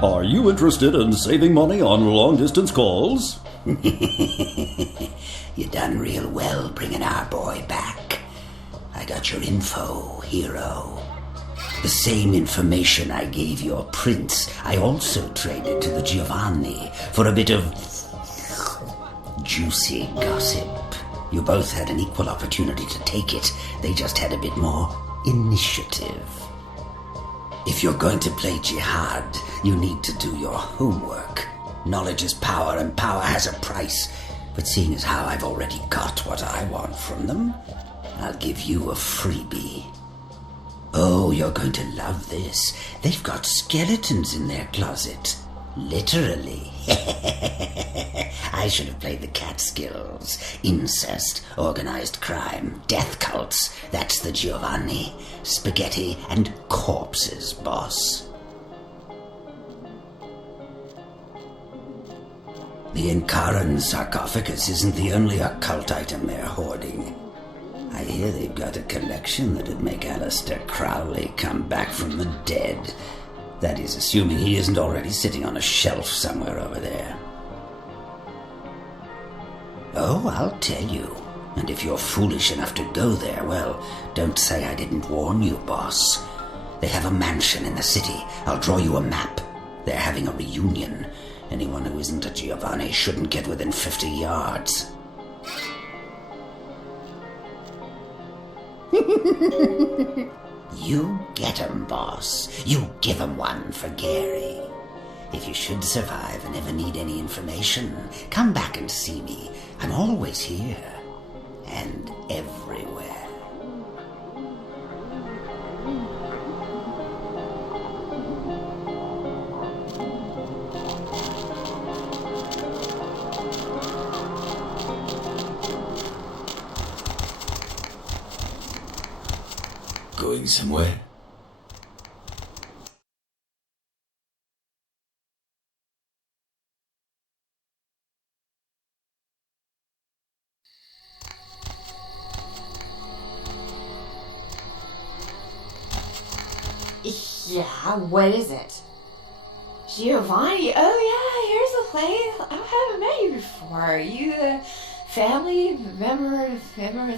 Are you interested in saving money on long-distance calls? You done real well bringing our boy back. I got your info, hero. The same information I gave your prince, I also traded to the Giovanni for a bit of juicy gossip. You both had an equal opportunity to take it. They just had a bit more initiative. If you're going to play jihad, you need to do your homework. Knowledge is power, and power has a price. But seeing as how I've already got what I want from them, I'll give you a freebie. Oh, you're going to love this. They've got skeletons in their closet. Literally. I should have played the Catskills. Incest, organized crime, death cults. That's the Giovanni. Spaghetti and corpses, boss. The Inkaran sarcophagus isn't the only occult item they're hoarding. I hear they've got a collection that'd make Aleister Crowley come back from the dead. That is, assuming he isn't already sitting on a shelf somewhere over there. Oh, I'll tell you. And if you're foolish enough to go there, well, don't say I didn't warn you, boss. They have a mansion in the city. I'll draw you a map. They're having a reunion. Anyone who isn't a Giovanni shouldn't get within 50 yards. You get 'em, boss. You give 'em one for Gary. If you should survive and ever need any information, come back and see me. I'm always here. And everywhere. Going somewhere? Yeah, what is it? Giovanni? Oh yeah, here's the place. I haven't met you before. Are you the family? Member of the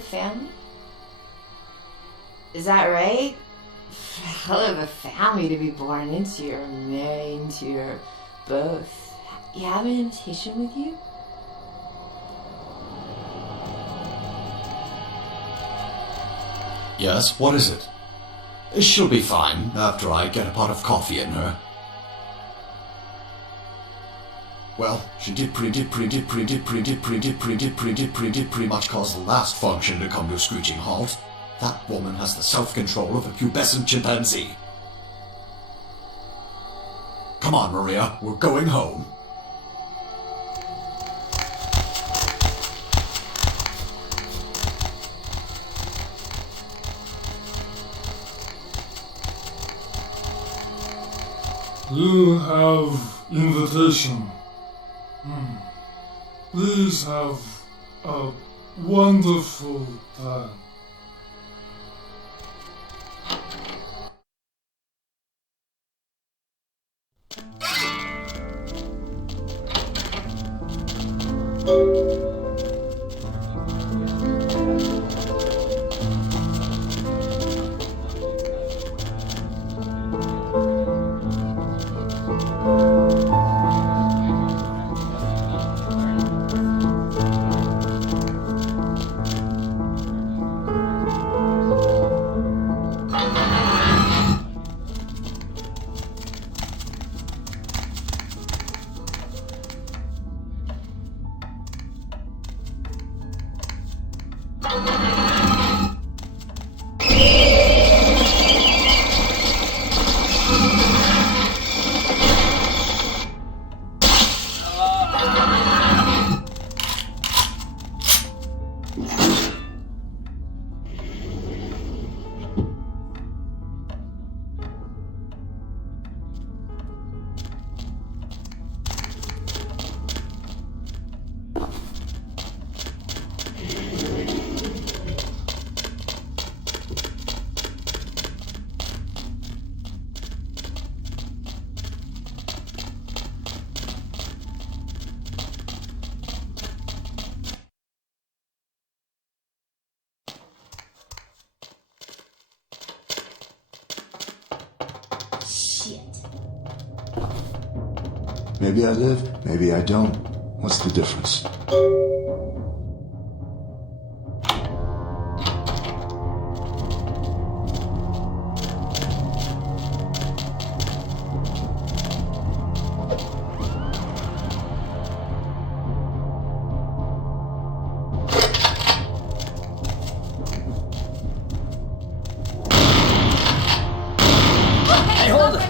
family? Is that right? Hell of a family to be born into or married into or both. You have an invitation with you? Yes, what is it? She'll be fine after I get a pot of coffee in her. Well, she did pretty much cause the last function to come to a screeching halt. That woman has the self-control of a pubescent chimpanzee. Come on, Maria, we're going home. You have invitation. Please have a wonderful time. Maybe I live, maybe I don't. What's the difference? Hey, hold it!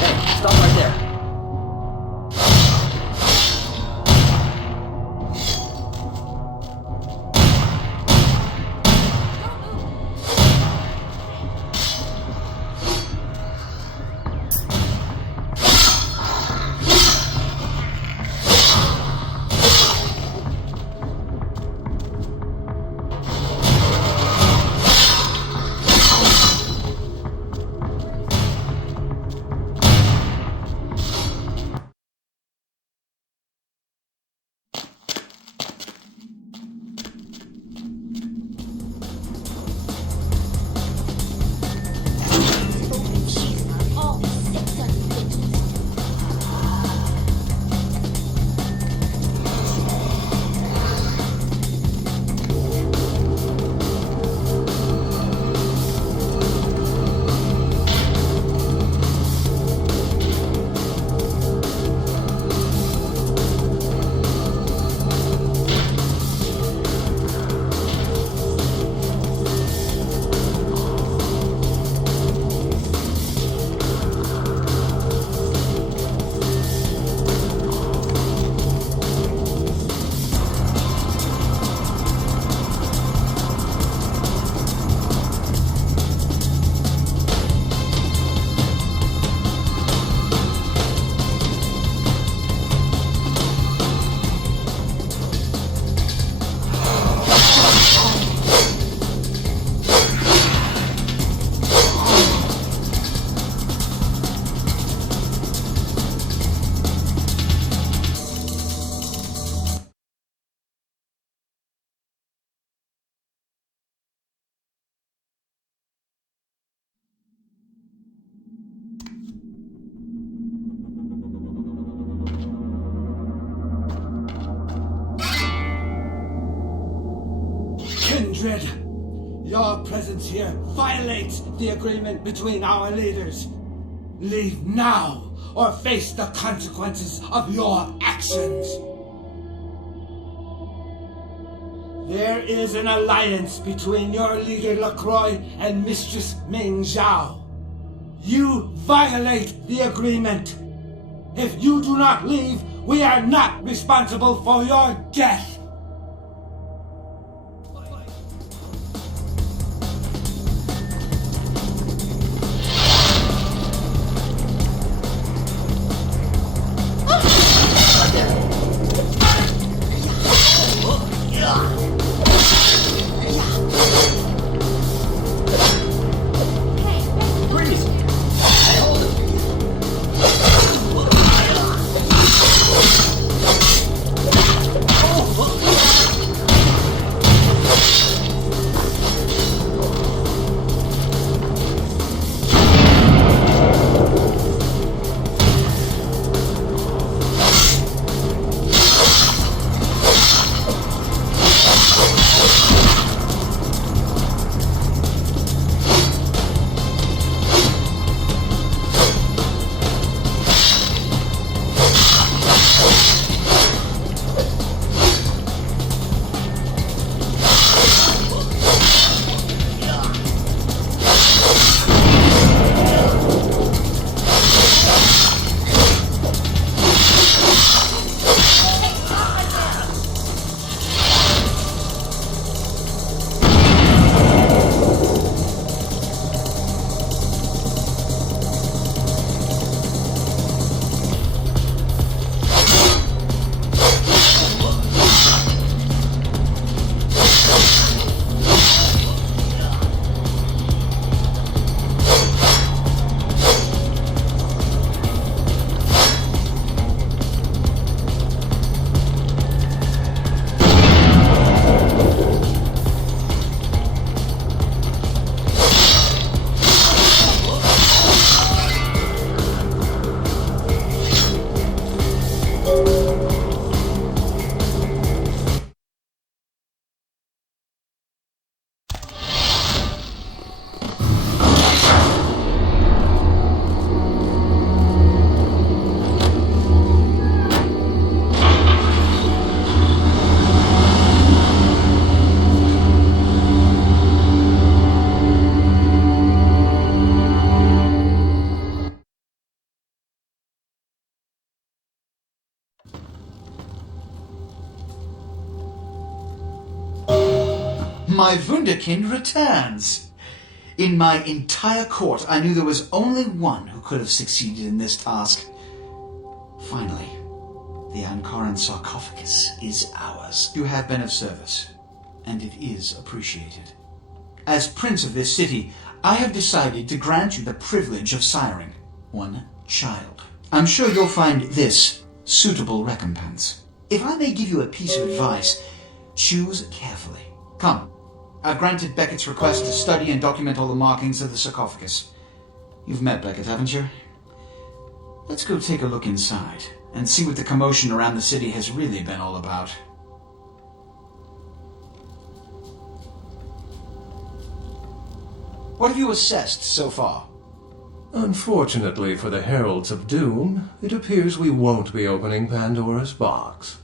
Hey, stop right there. Kindred, your presence here violates the agreement between our leaders. Leave now, or face the consequences of your actions. There is an alliance between your leader LaCroix and Mistress Ming Zhao. You violate the agreement. If you do not leave, we are not responsible for your death. Oh! My Wunderkind returns. In my entire court, I knew there was only one who could have succeeded in this task. Finally, the Ankaran sarcophagus is ours. You have been of service, and it is appreciated. As prince of this city, I have decided to grant you the privilege of siring one child. I'm sure you'll find this suitable recompense. If I may give you a piece of advice, choose carefully. Come, I've granted Beckett's request to study and document all the markings of the sarcophagus. You've met Beckett, haven't you? Let's go take a look inside and see what the commotion around the city has really been all about. What have you assessed so far? Unfortunately for the Heralds of Doom, it appears we won't be opening Pandora's box.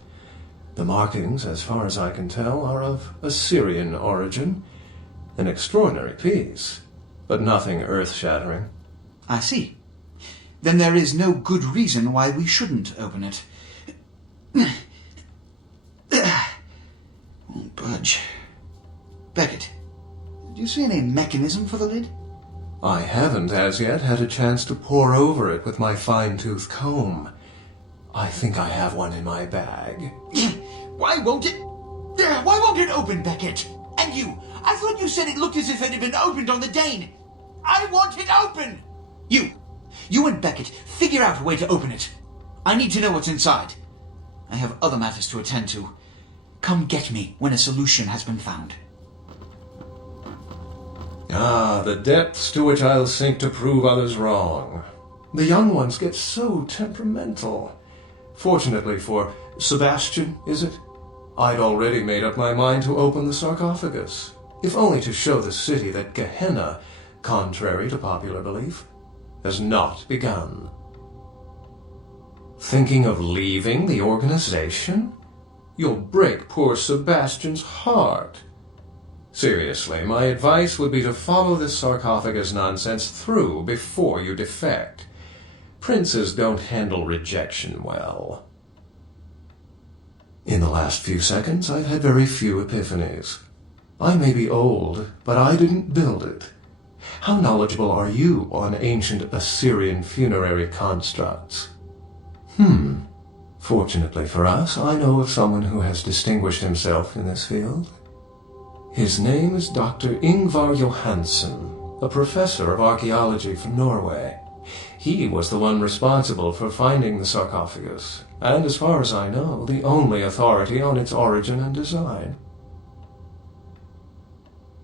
The markings, as far as I can tell, are of Assyrian origin. An extraordinary piece, but nothing earth-shattering. I see. Then there is no good reason why we shouldn't open it. Won't budge. Beckett, do you see any mechanism for the lid? I haven't as yet had a chance to pore over it with my fine-tooth comb. I think I have one in my bag. Why won't it open, Beckett? And you, I thought you said it looked as if it had been opened on the Dane. I want it open! You and Beckett, figure out a way to open it. I need to know what's inside. I have other matters to attend to. Come get me when a solution has been found. Ah, the depths to which I'll sink to prove others wrong. The young ones get so temperamental. Fortunately for Sebastian, is it? I'd already made up my mind to open the sarcophagus, if only to show the city that Gehenna, contrary to popular belief, has not begun. Thinking of leaving the organization? You'll break poor Sebastian's heart. Seriously, my advice would be to follow this sarcophagus nonsense through before you defect. Princes don't handle rejection well. In the last few seconds, I've had very few epiphanies. I may be old, but I didn't build it. How knowledgeable are you on ancient Assyrian funerary constructs? Fortunately for us, I know of someone who has distinguished himself in this field. His name is Dr. Ingvar Johansen, a professor of archaeology from Norway. He was the one responsible for finding the sarcophagus, and as far as I know, the only authority on its origin and design.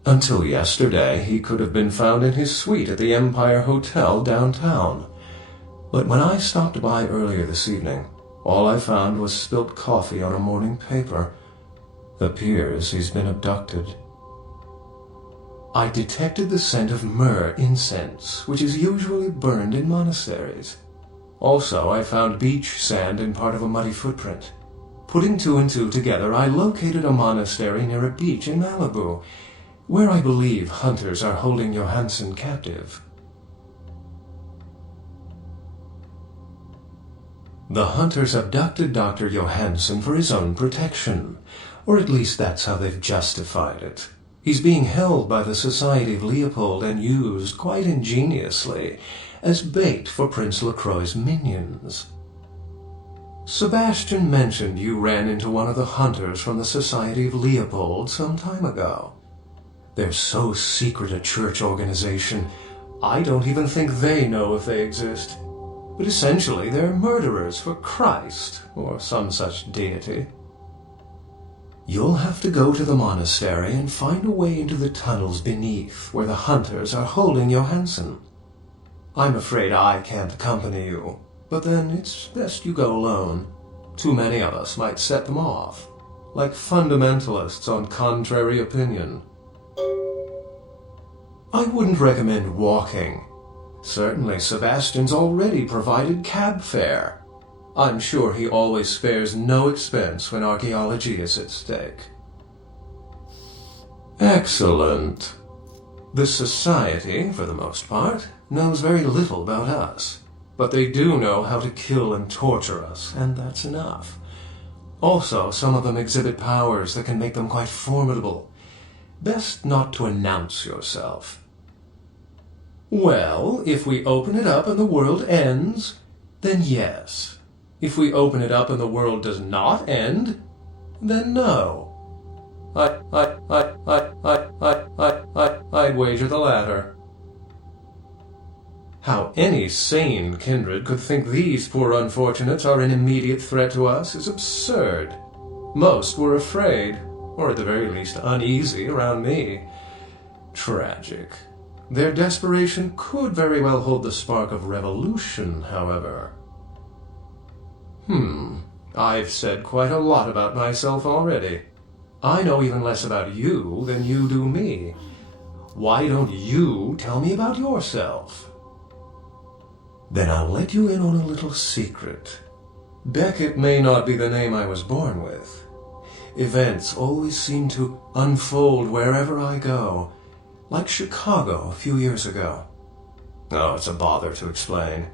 Until yesterday, he could have been found in his suite at the Empire Hotel downtown. But when I stopped by earlier this evening, all I found was spilt coffee on a morning paper. Appears he's been abducted. I detected the scent of myrrh incense, which is usually burned in monasteries. Also, I found beach sand in part of a muddy footprint. Putting two and two together, I located a monastery near a beach in Malibu, where I believe hunters are holding Johansen captive. The hunters abducted Dr. Johansen for his own protection, or at least that's how they've justified it. He's being held by the Society of Leopold and used, quite ingeniously, as bait for Prince Lacroix's minions. Sebastian mentioned you ran into one of the hunters from the Society of Leopold some time ago. They're so secret a church organization, I don't even think they know if they exist. But essentially, they're murderers for Christ, or some such deity. You'll have to go to the monastery and find a way into the tunnels beneath, where the hunters are holding Johansen. I'm afraid I can't accompany you, but then it's best you go alone. Too many of us might set them off, like fundamentalists on contrary opinion. I wouldn't recommend walking. Certainly Sebastian's already provided cab fare. I'm sure he always spares no expense when archaeology is at stake. Excellent. The Society, for the most part, knows very little about us, but they do know how to kill and torture us, and that's enough. Also, some of them exhibit powers that can make them quite formidable. Best not to announce yourself. Well, if we open it up and the world ends, then yes. If we open it up and the world does not end, then no. I'd wager the latter. How any sane kindred could think these poor unfortunates are an immediate threat to us is absurd. Most were afraid, or at the very least uneasy around me. Tragic. Their desperation could very well hold the spark of revolution, however. I've said quite a lot about myself already. I know even less about you than you do me. Why don't you tell me about yourself? Then I'll let you in on a little secret. Beckett may not be the name I was born with. Events always seem to unfold wherever I go, like Chicago a few years ago. Oh, it's a bother to explain.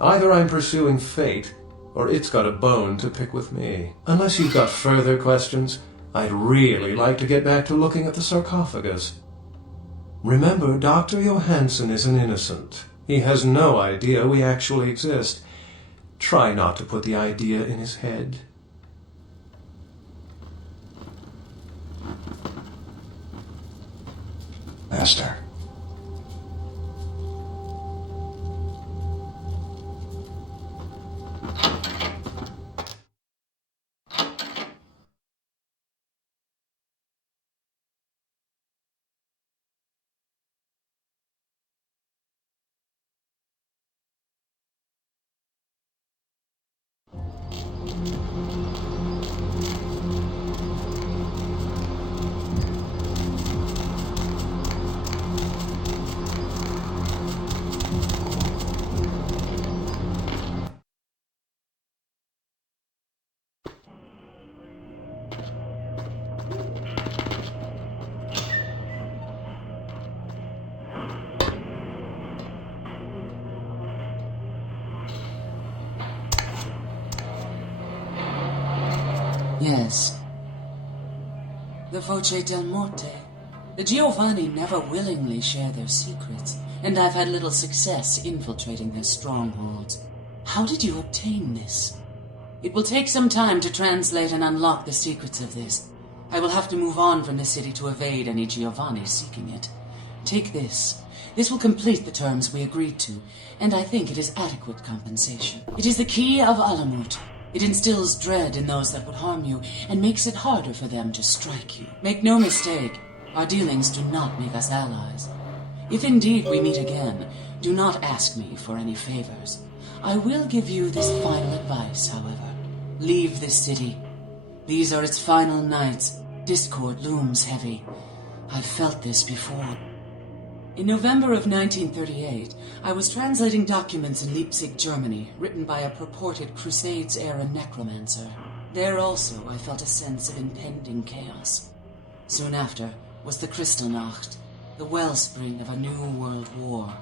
Either I'm pursuing fate, or it's got a bone to pick with me. Unless you've got further questions, I'd really like to get back to looking at the sarcophagus. Remember, Dr. Johansson is an innocent. He has no idea we actually exist. Try not to put the idea in his head. Master. Yes. The Voce del Morte. The Giovanni never willingly share their secrets, and I've had little success infiltrating their strongholds. How did you obtain this? It will take some time to translate and unlock the secrets of this. I will have to move on from the city to evade any Giovanni seeking it. Take this. This will complete the terms we agreed to, and I think it is adequate compensation. It is the key of Alamut. It instills dread in those that would harm you, and makes it harder for them to strike you. Make no mistake, our dealings do not make us allies. If indeed we meet again, do not ask me for any favors. I will give you this final advice, however. Leave this city. These are its final nights. Discord looms heavy. I've felt this before. In November of 1938, I was translating documents in Leipzig, Germany, written by a purported Crusades-era necromancer. There also I felt a sense of impending chaos. Soon after was the Kristallnacht, the wellspring of a new world war.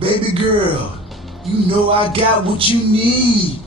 Baby girl, you know I got what you need.